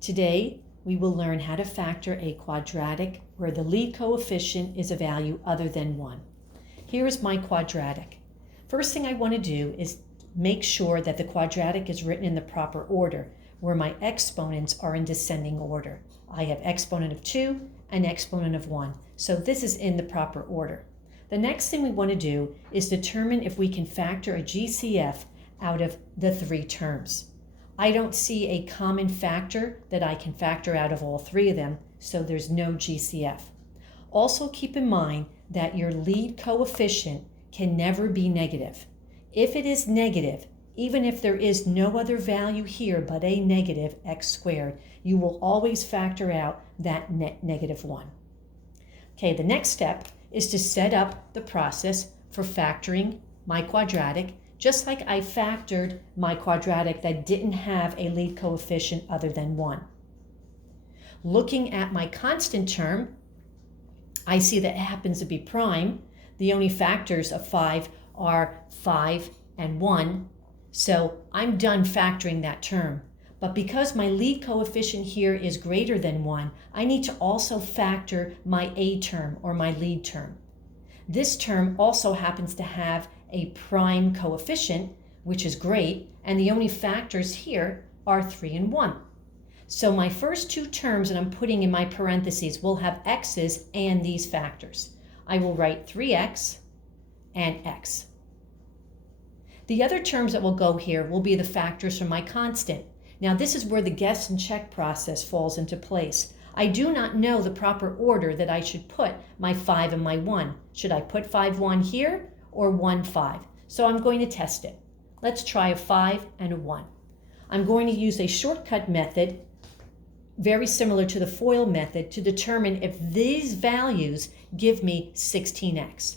Today, we will learn how to factor a quadratic where the lead coefficient is a value other than 1. Here is my quadratic. First thing I want to do is make sure that the quadratic is written in the proper order, where my exponents are in descending order. I have exponent of 2 and exponent of 1, so this is in the proper order. The next thing we want to do is determine if we can factor a GCF out of the 3 terms. I don't see a common factor that I can factor out of all 3 of them, so there's no GCF. Also keep in mind that your lead coefficient can never be negative. If it is negative, even if there is no other value here but a negative x squared, you will always factor out that negative 1. Okay, the next step is to set up the process for factoring my quadratic, just like I factored my quadratic that didn't have a lead coefficient other than 1. Looking at my constant term, I see that it happens to be prime. The only factors of 5 are 5 and 1, so I'm done factoring that term. But because my lead coefficient here is greater than 1, I need to also factor my A term or my lead term. This term also happens to have a prime coefficient, which is great, and the only factors here are 3 and 1. So my first 2 terms that I'm putting in my parentheses will have x's and these factors. I will write 3x and x. The other terms that will go here will be the factors from my constant. Now this is where the guess and check process falls into place. I do not know the proper order that I should put my 5 and my 1. Should I put 5, 1 here or 1, 5? So I'm going to test it. Let's try a 5 and a 1. I'm going to use a shortcut method very similar to the FOIL method to determine if these values give me 16x.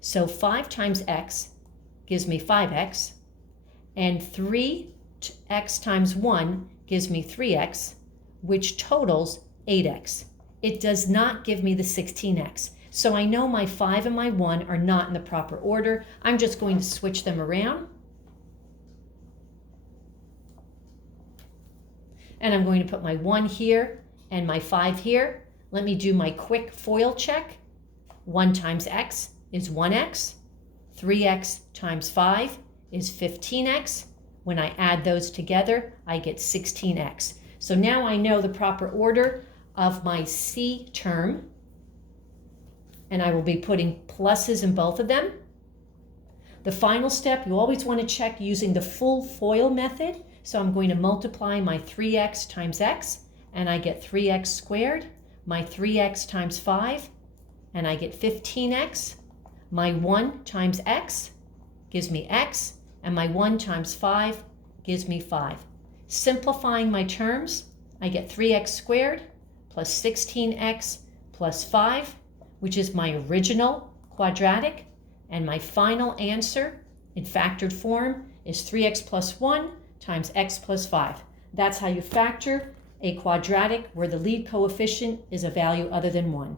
So 5 times x gives me 5x, and 3x times 1 gives me 3x, which totals 8x. It does not give me the 16x. So I know my 5 and my 1 are not in the proper order. I'm just going to switch them around. And I'm going to put my 1 here and my 5 here. Let me do my quick FOIL check. 1 times x is 1x. 3x times 5 is 15x. When I add those together, I get 16x. So now I know the proper order of my C term, and I will be putting pluses in both of them. The final step, you always want to check using the full FOIL method. So I'm going to multiply my 3x times x, and I get 3x squared. My 3x times 5, and I get 15x. My 1 times x gives me x, and my 1 times 5 gives me 5. Simplifying my terms, I get 3x squared plus 16x plus 5, which is my original quadratic, and my final answer in factored form is 3x plus 1 times x plus 5. That's how you factor a quadratic where the lead coefficient is a value other than 1.